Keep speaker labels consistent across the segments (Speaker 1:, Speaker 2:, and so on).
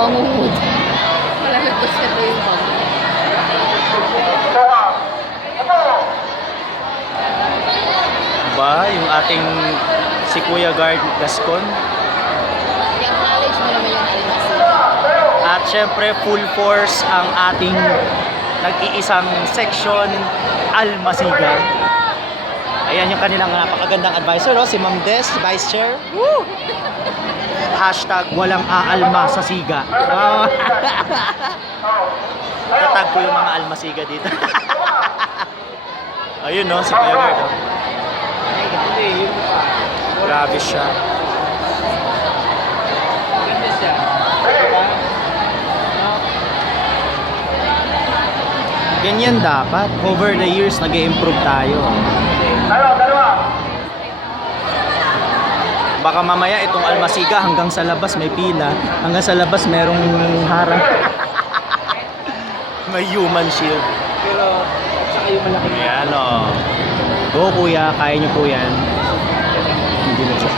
Speaker 1: Bangungot. Malalagos na po yung bangungot.
Speaker 2: Ba, yung ating si Kuya Guard Gascon.
Speaker 1: Yung knowledge mo naman yung.
Speaker 2: At syempre, full force ang ating nag-iisang section, Almasiga. Ayan yung kanilang napakagandang advisor, oh, si Ma'am Des, Vice Chair. Woo! Hashtag walang aalma sa siga. Oh. Tatag ko yung mga almasiga dito. Ayun no, si Kuya Guard. oh. Grabe siya. Ganyan dapat. Over the years, nag improve tayo. Baka mamaya itong almasiga hanggang sa labas may pila. Hanggang sa labas merong harang. may human shield.
Speaker 3: Pero, at saka yung malaki
Speaker 2: Ayan o. Go kuya, kaya niyo po yan. Hindi ng mayor.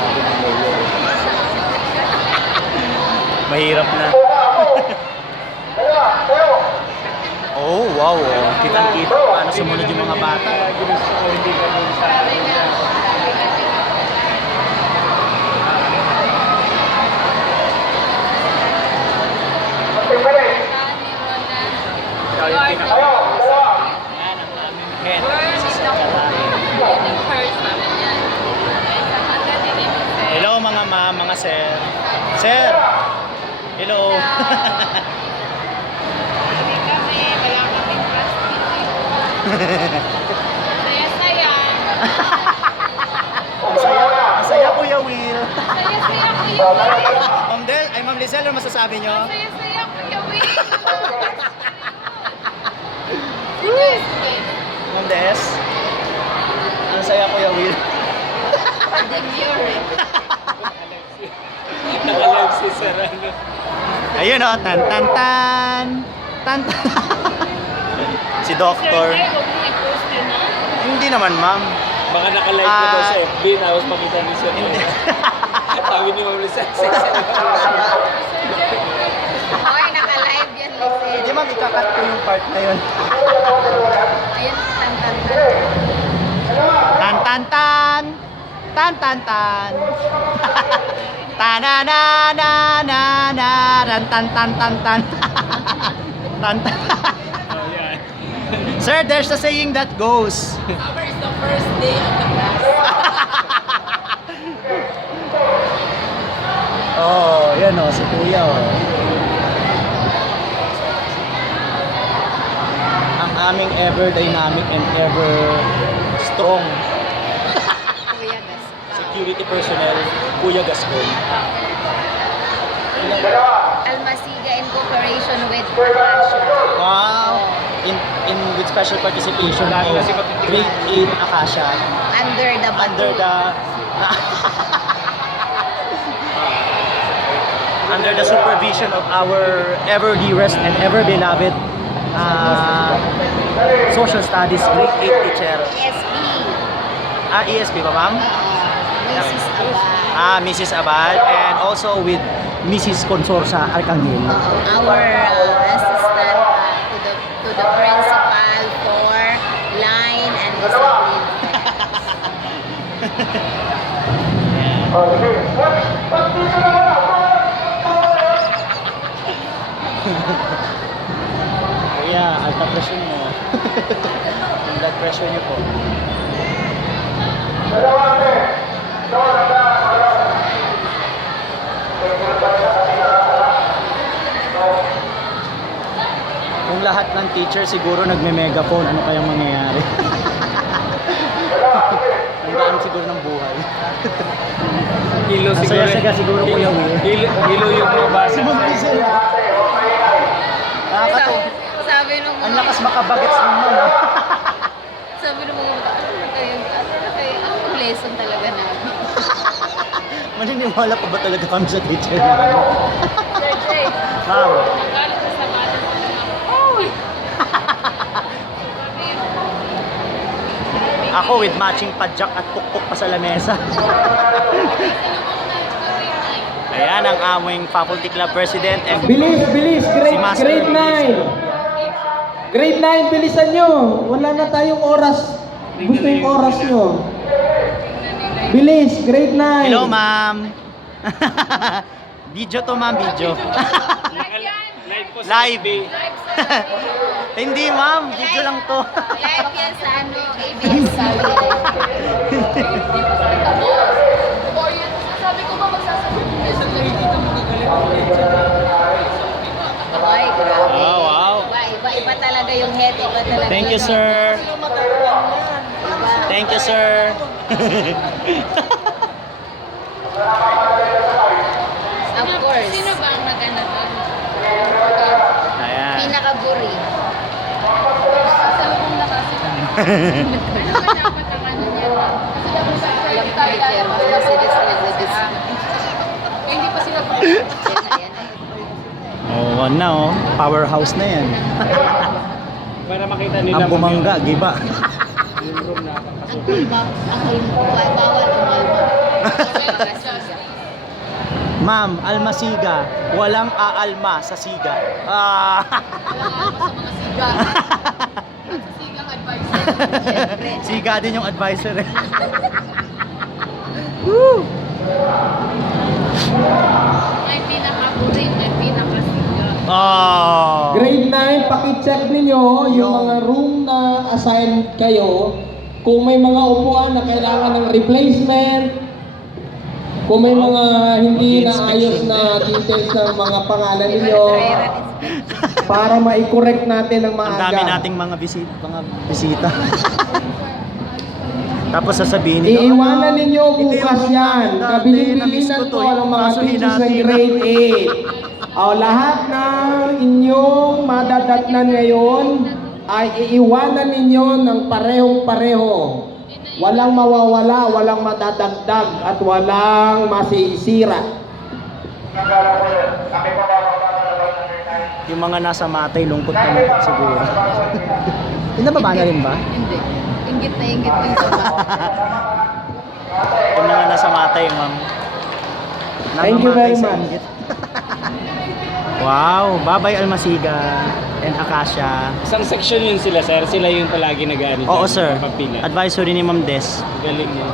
Speaker 2: Mahirap na. oh, wow. Oh. Kitang-kita paano sumunod yung mga bata.
Speaker 3: ginusto hindi ka dun sa Ikaw yung pinaka-
Speaker 2: Yan ang aming head. Si Secretary. Hello mga ma'am, mga sir. Sir! Hello! Ang saya, ang saya Kuya Will. Ma'am Del, ay Ma'am Lizelle, ano masasabi nyo? Ma'am Des? Ang saya Kuya Will.
Speaker 3: Nakalive si Sir, ano.
Speaker 2: Ayun o, tan tan tan. Tan tan. si Doctor. Hindi naman ma'am.
Speaker 3: Baka nakalive ka daw
Speaker 2: Ah.
Speaker 3: sa FB, tapos makita ni Sir. Sabi ni Ma'am Lisa,
Speaker 1: Hoy, naka-live yan, Lisel.
Speaker 2: Hindi ma'am, ikakat ko yung part na yun.
Speaker 1: Ayun, tan tan tan.
Speaker 2: Tan tan tan. Sir, there's a saying that goes.
Speaker 1: Summer is the first day of the class.
Speaker 2: Oh, yan oh, si Kuya oh. Ang aming ever dynamic and ever strong
Speaker 1: Kuya Gas.
Speaker 2: security personnel, Kuya Gascon.
Speaker 1: Almasiga in cooperation with Akasha.
Speaker 2: Wow! In, in with special participation of. Grade 8 Akasha
Speaker 1: Under the
Speaker 2: under the under the supervision of our ever dearest and ever beloved uh, social studies grade 8 teacher.
Speaker 1: ESP.
Speaker 2: Ah, ESP ba ma'am?
Speaker 1: Uh, Mrs. Abad.
Speaker 2: Ah, Mrs. Abad and also with Mrs. Consorsa Arcangel.
Speaker 1: Our uh,
Speaker 2: Kuya, alta pressure mo. Yung blood pressure niyo po. Kung lahat ng teacher siguro nagme-megaphone, ano kayang mangyayari? Ang gaan siguro ng buhay.
Speaker 3: Hilo siguro.
Speaker 2: saya-saya siguro, Kuya Will.
Speaker 3: Hilo, hilo yung mga basa.
Speaker 2: Nakakatawa.
Speaker 1: Sabi nung
Speaker 2: Ang
Speaker 1: mga,
Speaker 2: lakas makabagets naman. ah.
Speaker 1: sabi nung mga bata, ano na kayo, ano na kayo, anong lesson talaga namin?
Speaker 2: Maniniwala pa ba talaga kami sa teacher namin?
Speaker 1: Sir Jay,
Speaker 2: Ma'am,
Speaker 1: ka sa mata mo.
Speaker 2: ako with matching padjak at pukpok pa sa lamesa. Ayan ang aming faculty club president and
Speaker 4: Bilis, bilis,
Speaker 2: Si
Speaker 4: grade,
Speaker 2: Master
Speaker 4: grade 9. Grade 9, bilisan nyo. Wala na tayong oras. Gusto yung oras nyo. Bilis, grade 9.
Speaker 2: Hello, ma'am. video to, ma'am, video.
Speaker 3: Live sa. FB.
Speaker 2: Hindi, ma'am, video lang to.
Speaker 1: Live yan sa ano, ABS. Ay, grabe.
Speaker 2: Oh, wow.
Speaker 1: Iba, iba, iba talaga
Speaker 2: Thank you, sir. Thank you, sir.
Speaker 1: Of course.
Speaker 5: Sino ba ang nagana doon?
Speaker 2: Ayan.
Speaker 1: Pinakaburi.
Speaker 5: Na kasi. ano ba dapat ang ano niya? Kasi dapat sa. Eh, hindi pa sila.
Speaker 2: Oh, na, oh. Powerhouse na yan.
Speaker 3: Para makita nila.
Speaker 2: Ang bumangga, giba.
Speaker 3: Yung room na
Speaker 1: Ang kulba, ang kulba, bawal.
Speaker 2: Ma'am, almasiga. Walang aalma sa siga. Ah.
Speaker 5: sa mga siga. Sigang advisor.
Speaker 2: siga din yung advisor eh. Woo!
Speaker 5: May pinakaburin, may pinakasiga.
Speaker 2: Oh.
Speaker 4: Grade 9, pakicheck ninyo yung mga room na assign kayo. Kung may mga upuan na kailangan ng replacement, kung may mga hindi naayos na details ng mga pangalan ninyo, para ma-correct natin ng
Speaker 2: Ang
Speaker 4: maaga.
Speaker 2: dami nating mga bisita, mga bisita. Tapos sasabihin nila,
Speaker 4: Iiwanan
Speaker 2: "Ah,
Speaker 4: ninyo bukas yan. Kabilin-bilinan
Speaker 2: ko
Speaker 4: ang mga
Speaker 2: kasuhin
Speaker 4: teachers ng
Speaker 2: natin."
Speaker 4: grade 8. O, lahat ng inyong madadatnan ngayon ay iiwanan ninyo ng parehong-pareho. Walang mawawala, walang madadagdag, at walang masisira.
Speaker 2: Yung mga nasa matay, lungkot na lungkot siguro. Yung nababa na rin ba?
Speaker 1: Hindi. Ingit na ingit yung sama.
Speaker 2: Yung mga nasa matay, ma'am.
Speaker 4: Thank you very much.
Speaker 2: Wow, babay Almasiga and Akasha.
Speaker 3: Isang section yun sila, sir. Sila yung palagi nag-ano
Speaker 2: Oo,
Speaker 3: dyan,
Speaker 2: sir.
Speaker 3: Papila.
Speaker 2: Advisory ni Ma'am Des.
Speaker 3: Galing niya.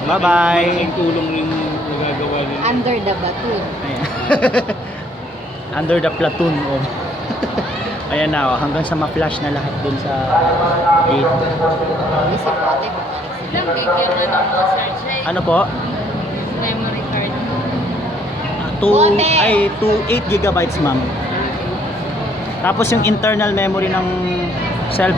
Speaker 2: Bye-bye.
Speaker 3: Malaking tulong yung nagagawa nila.
Speaker 1: Under the baton.
Speaker 2: Ayan. Under the platoon of. Ayan na, oh, hanggang sa ma-flash na lahat dun sa gate.
Speaker 1: Isip ko, ate.
Speaker 5: Ilang gig yan ano mo, Sir Jay?
Speaker 2: Ano po?
Speaker 5: Memory card.
Speaker 2: 2
Speaker 1: Bote!
Speaker 2: ay 2 8 gigabytes, ma'am. Tapos yung internal memory ng cellphone